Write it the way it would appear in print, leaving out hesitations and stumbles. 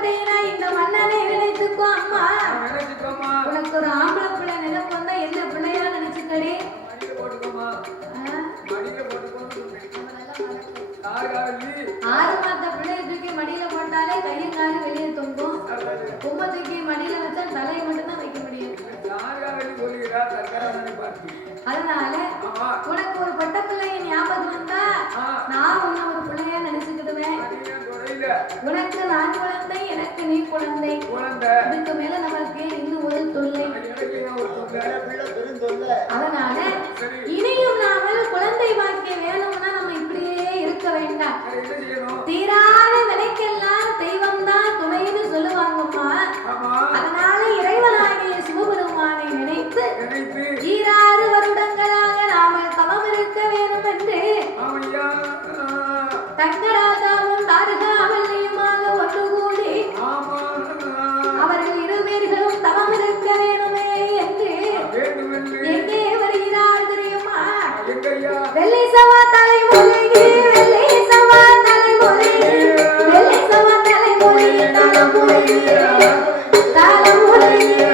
மாட்டேனா இந்த மன்னனை நினைத்துக்கோ அம்மா. உனக்கு ஒரு ஆம்பளை பிள்ளை நினைப்பு வந்தா என்ன பிள்ளையா நினைச்சுக்கடி. ஆறு மாத பிள்ளைய தூக்கி மடியில போட்டாலே கையும் காலும் வெளியே தொங்கும். கும்ப தூக்கி மடியில வச்சா தலையை மட்டும்தான் வைக்க முடியும். அதனால உனக்கு ஒரு பட்ட பிள்ளைய ஞாபகம் வந்தா நான் உன்ன ஒரு பிள்ளையா நினைச்சுக்கிடுவேன். உனக்கு நான் குழந்தை, எனக்கு நீ குழந்தை. இதுக்கு மேல நமக்கு இன்னும் ஒரு தொல்லை. அதனால இனியும் நாமல் குழந்தை பாக்கியம் வேணும்னா நம்ம இப்படியே இருக்க வேண்டாம். தீராத விலைக்கெல்லாம் தெய்வம் தான் துணைன்னு சொல்லுவாங்கம்மா. அதனால இறைவனாகிய சிவபெருமானை நினைத்து 26 வருடங்களாக நாமல் தவம் இருக்க வேண்டும் என்று தக்கராதாவும் தாரகாவல்லியுமாக ஒன்று கூடி அவர்கள் இருவர்களும் தவம் இருக்க வேணுமே என்று எங்கே வருகிறார் தெரியுமா? வெள்ளை சவா தலைமுறையே, வெள்ளை சவா தலைமுறையே, வெள்ளை சவா தலைமுறையே, தலைமுறையே, தலைமுறையே.